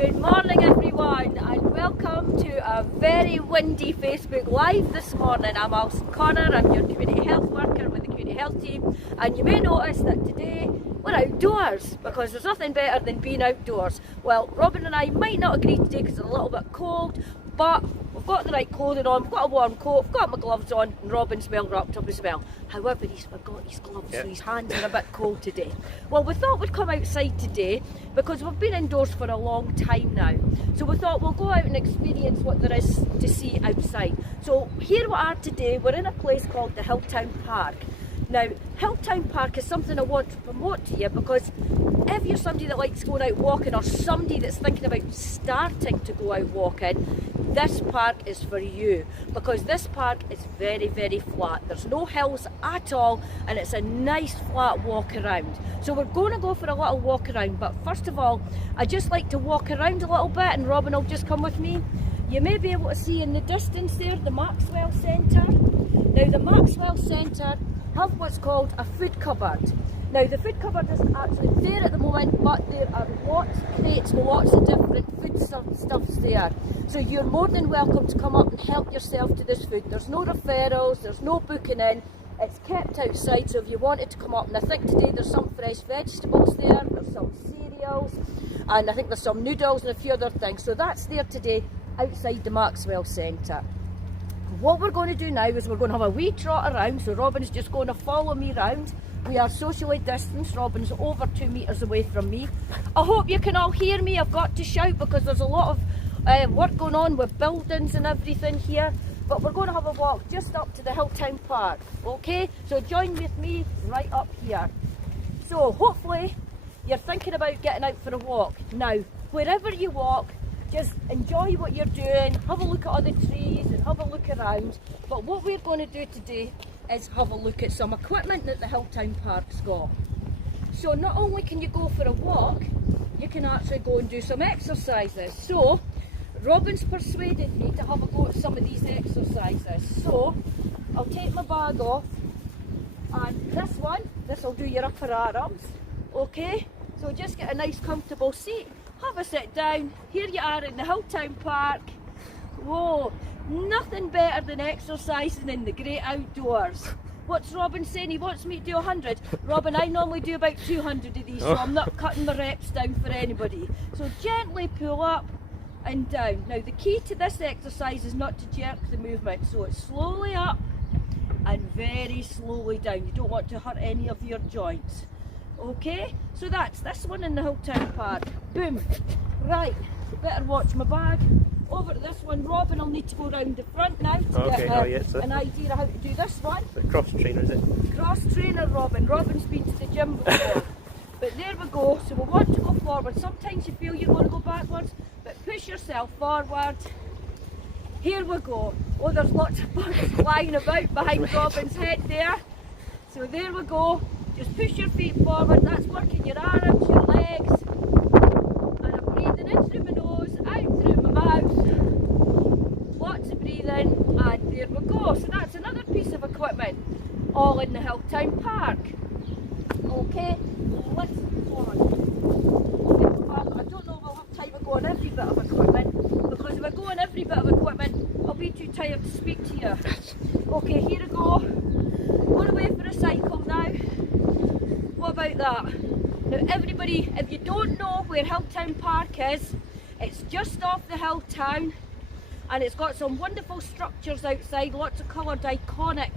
Good morning everyone and welcome to a very windy Facebook Live this morning. I'm Alison Connor, I'm your community health worker with the community health team, and you may notice that today we're outdoors because there's nothing better than being outdoors. Well, Robin and I might not agree today because it's a little bit cold, but we've got the right clothing on, we've got a warm coat, we've got my gloves on, and Robin's well wrapped up as well. However, he's forgot his gloves, so his hands are a bit cold today. Well, we thought we'd come outside today because we've been indoors for a long time now. So we thought we'll go out and experience what there is to see outside. So here we are today, we're in a place called the Hilltown Park. Now, Hilltown Park is something I want to promote to you because if you're somebody that likes going out walking or somebody that's thinking about starting to go out walking, this park is for you because this park is very, very flat. There's no hills at all and it's a nice flat walk around. So we're going to go for a little walk around, but first of all, I just like to walk around a little bit and Robin will just come with me. You may be able to see in the distance there the Maxwell Centre. Now the Maxwell Centre have what's called a food cupboard. Now the food cupboard isn't actually there at the moment, but there are lots of crates, lots of different food stuffs there. So you're more than welcome to come up and help yourself to this food. There's no referrals, there's no booking in, it's kept outside, so if you wanted to come up, and I think today there's some fresh vegetables there, there's some cereals, and I think there's some noodles and a few other things. So that's there today outside the Maxwell Centre. What we're going to do now is we're going to have a wee trot around, so Robin's just going to follow me round. We are socially distanced, Robin's over 2 metres away from me. I hope you can all hear me. I've got to shout because there's a lot of work going on with buildings and everything here. But we're going to have a walk just up to the Hilltown Park, okay? So join with me right up here. So hopefully you're thinking about getting out for a walk. Now, wherever you walk, just enjoy what you're doing, have a look at other trees and have a look around. But what we're going to do today is have a look at some equipment that the Hilltown Park's got. So not only can you go for a walk, you can actually go and do some exercises. So Robin's persuaded me to have a go at some of these exercises. So I'll take my bag off, and this will do your upper arms, okay? So just get a nice comfortable seat, have a sit down. Here you are in the Hilltown Park. Whoa, nothing better than exercising in the great outdoors. What's Robin saying? He wants me to do 100. Robin, I normally do about 200 of these, so I'm not cutting my reps down for anybody. So gently pull up and down. Now the key to this exercise is not to jerk the movement, so it's slowly up and very slowly down. You don't want to hurt any of your joints. Okay, so that's this one in the Hilltown Park. Boom. Right, better watch my bag. Over to this one. Robin will need to go round the front now to get an idea of how to do this one. The cross trainer, is it? Cross trainer, Robin. Robin's been to the gym before. But there we go. So we want to go forward. Sometimes you feel you're going to go backwards, but push yourself forward. Here we go. Oh, there's lots of bugs flying about behind Robin's head there. So there we go. Just push your feet forward. That's working your arms, your legs. And I'm breathing in through my nose, out through my mouth. Lots of breathing, and there we go. So that's another piece of equipment, all in the Hilltown Park. Okay, let's move on. I don't know if I'll have time to go on every bit of equipment, because if I go on every bit of equipment, I'll be too tired to speak to you. Okay, here we go. Going away for a cycle now. What about that? Now everybody, if you don't know where Hilltown Park is, it's just off the Hilltown, and it's got some wonderful structures outside, lots of coloured iconic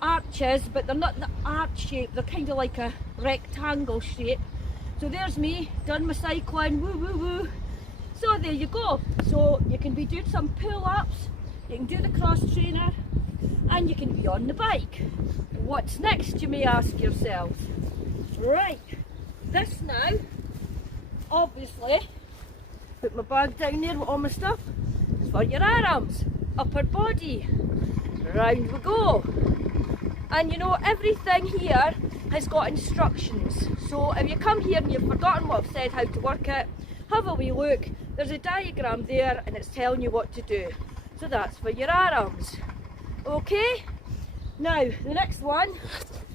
arches, but they're not the arch shape, they're kind of like a rectangle shape. So there's me, done my cycling, woo woo woo. So there you go. So you can be doing some pull-ups, you can do the cross trainer, and you can be on the bike. What's next, you may ask yourselves? Right, this now, obviously, put my bag down there with all my stuff, it's for your arms, upper body, round we go. And you know, everything here has got instructions. So if you come here and you've forgotten what I've said, how to work it, have a wee look. There's a diagram there and it's telling you what to do. So that's for your arms. Okay? Now, the next one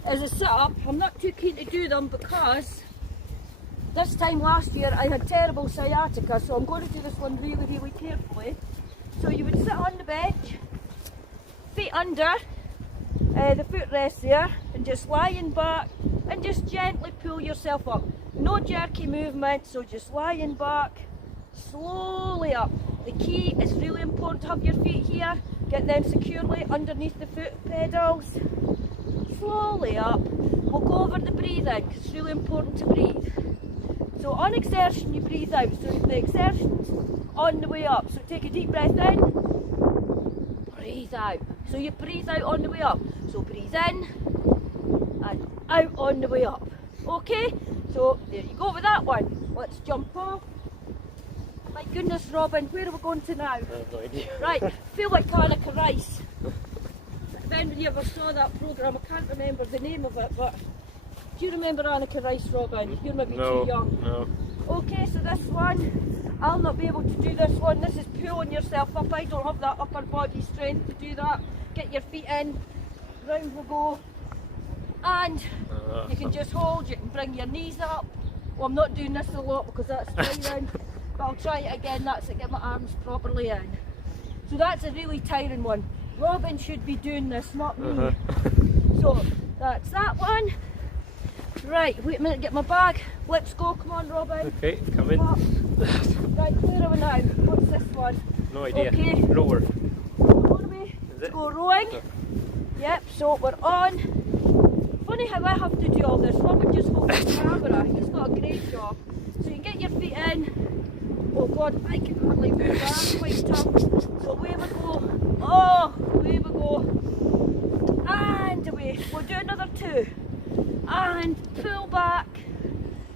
is a sit-up. I'm not too keen to do them because this time last year I had terrible sciatica, so I'm going to do this one really, really carefully. So you would sit on the bench, feet under the footrest there, and just lying back and just gently pull yourself up. No jerky movement, so just lying back, slowly up. The key is really important to have your feet here, get them securely underneath the foot pedals, slowly up. We'll go over the breathing because it's really important to breathe. So on exertion you breathe out, so the exertion's on the way up. So take a deep breath in, breathe out. So you breathe out on the way up. So breathe in and out on the way up. Okay, so there you go with that one. Let's jump off. My goodness, Robin, where are we going to now? I have no idea. Right, feel like Annika Rice. If anybody ever saw that programme, I can't remember the name of it, but do you remember Annika Rice, Robin? You're maybe too young. No. Okay, so this one, I'll not be able to do this one. This is pulling yourself up. I don't have that upper body strength to do that. Get your feet in, round we go. And you can just hold, you can bring your knees up. Well, I'm not doing this a lot because that's tiring, but I'll try it again. That's it, get my arms properly in. So that's a really tiring one. Robin should be doing this, not me. So that's that one. Right, wait a minute, get my bag. Let's go, come on, Robin. Okay, come in. Right, where are we now? What's this one? No idea. Okay. Rower. Let's go rowing. Yep, so we're on. Funny how I have to do all this. Robin just holds the camera. He's got a great job. So you get your feet in. Oh God, I can hardly move. That's quite tough. So away we go. Oh, away we go. And away. We'll do another two. And pull back.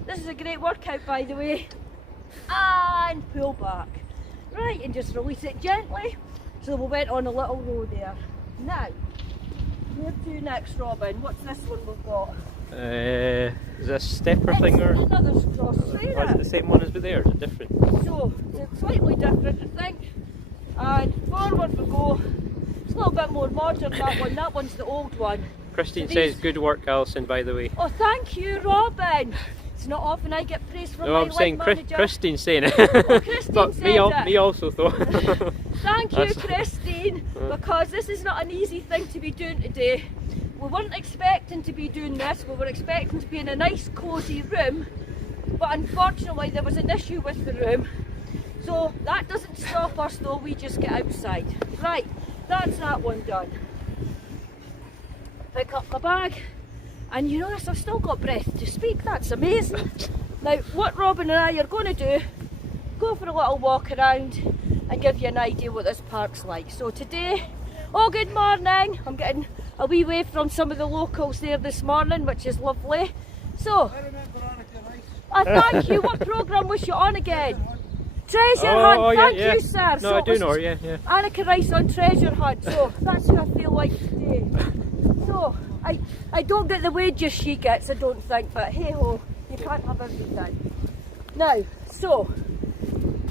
This is a great workout, by the way. And pull back. Right, and just release it gently. So we went on a little row there. Now, where to next, Robin? What's this one we've got? Is this a stepper thing or? Another straw. Is it the same one as there? Is it different? So, it's slightly different, I think. And forward we go. It's a little bit more modern, that one. That one's the old one. Christine says good work, Alison, by the way. Oh, thank you, Robin. It's not often I get praise from No, my I'm saying manager. Christine's saying it. Oh, Christine But said me also thought. Thank you, Christine, because this is not an easy thing to be doing today. We weren't expecting to be doing this. We were expecting to be in a nice cosy room, but unfortunately there was an issue with the room. So that doesn't stop us though, we just get outside. Right, that's that one done. Pick up my bag, and you notice I've still got breath to speak. That's amazing. Now what Robin and I are going to do, go for a little walk around and give you an idea what this park's like. So today, oh good morning, I'm getting a wee wave from some of the locals there this morning, which is lovely. So, I thank you. What programme was you on again? Treasure Hunt, thank you sir. No, so I do know, yeah. Annika Rice on Treasure Hunt, so that's who I feel like today. So, I don't get the wages she gets, I don't think, but hey ho, you can't have everything. Now, so,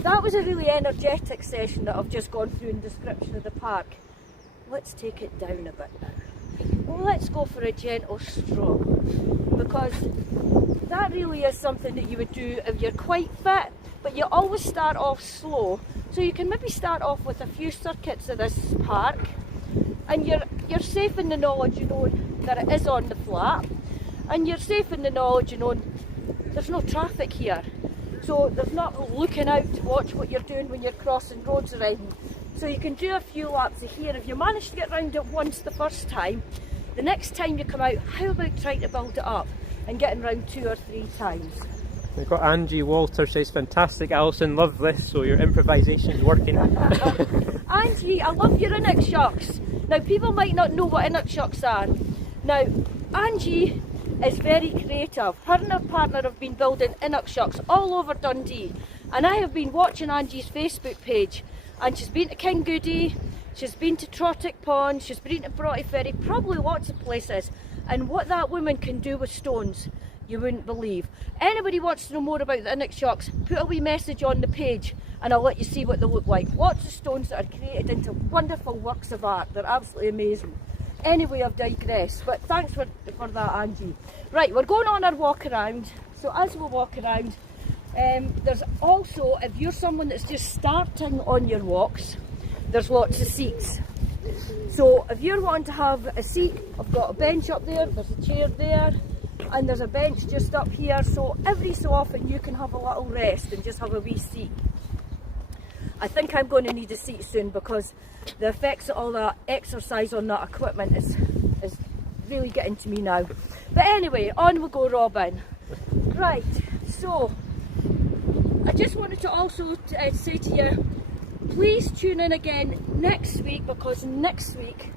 that was a really energetic session that I've just gone through in description of the park. Let's take it down a bit now. Let's go for a gentle stroll, because that really is something that you would do if you're quite fit, but you always start off slow. So you can maybe start off with a few circuits of this park, and you're safe in the knowledge, you know, that it is on the flat, and you're safe in the knowledge, you know, there's no traffic here. So there's not looking out to watch what you're doing when you're crossing roads or anything. So you can do a few laps of here. If you manage to get round it once the first time, the next time you come out, how about trying to build it up and getting round 2 or 3 times? We've got Angie Walter says, fantastic Alison, love this, so your improvisation's working. Angie, I love your innock shocks. Now people might not know what innock shocks are. Now Angie is very creative. Her and her partner have been building innock shocks all over Dundee, and I have been watching Angie's Facebook page, and she's been to Kingoody, she's been to Trottick Pond, she's been to Broughty Ferry, probably lots of places, and what that woman can do with stones, you wouldn't believe. Anybody wants to know more about the innock shocks, put a wee message on the page and I'll let you see what they look like. Lots of stones that are created into wonderful works of art, they're absolutely amazing. Anyway, I've digressed, but thanks for that, Angie. Right, we're going on our walk around. So as we walk around, there's also, if you're someone that's just starting on your walks, there's lots of seats. So if you're wanting to have a seat, I've got a bench up there, there's a chair there, and there's a bench just up here, so every so often you can have a little rest and just have a wee seat. I think I'm going to need a seat soon because the effects of all that exercise on that equipment is really getting to me now. But anyway, on we go, Robin. Right, so I just wanted to also say to you, please tune in again next week, because next week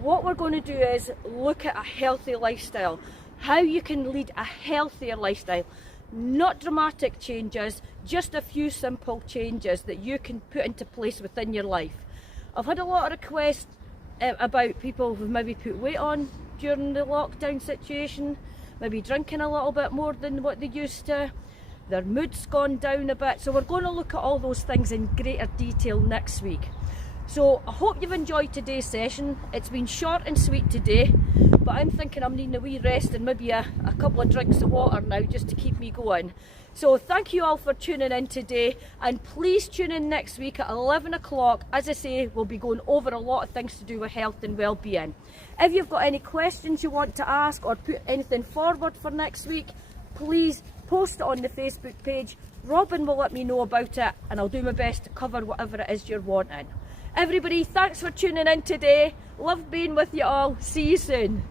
what we're going to do is look at a healthy lifestyle, how you can lead a healthier lifestyle. Not dramatic changes, just a few simple changes that you can put into place within your life. I've had a lot of requests about people who've maybe put weight on during the lockdown situation, maybe drinking a little bit more than what they used to. Their mood's gone down a bit, so we're going to look at all those things in greater detail next week. So I hope you've enjoyed today's session. It's been short and sweet today, but I'm thinking I'm needing a wee rest and maybe a couple of drinks of water now just to keep me going. So thank you all for tuning in today, and please tune in next week at 11 o'clock. As I say, we'll be going over a lot of things to do with health and well-being. If you've got any questions you want to ask or put anything forward for next week, please post it on the Facebook page. Robin will let me know about it, and I'll do my best to cover whatever it is you're wanting. Everybody, thanks for tuning in today. Love being with you all. See you soon.